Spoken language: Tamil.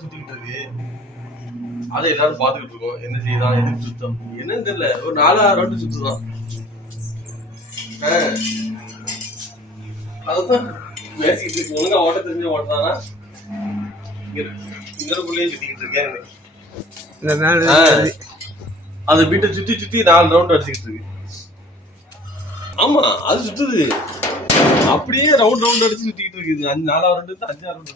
சுத்திக்கிட்டு இருக்கு. அதை எல்லாரும் பாத்துக்கிட்டு இருக்கோம். என்ன செய்யலாம், எதுக்கு சுத்தம் என்னன்னு தெரியல. ஒரு 4-6 ரவுண்டு சுத்துதான். அதுதான் பேசிக்கிட்டு இருக்கு. ஒழுங்கா ஓட்ட தெரிஞ்சு ஓட்டுறானா இங்கக்குள்ளேயே சுத்திக்கிட்டு இருக்கேன். அது வீட்டை சுத்தி சுத்தி 4 ரவுண்ட் அடிச்சுக்கிட்டு இருக்கு. ஆமா அது சுத்துது அப்படியே ரவுண்ட் அடிச்சு சுத்திக்கிட்டு இருக்குது. 4 ரவுண்டு 5 ரவுண்டு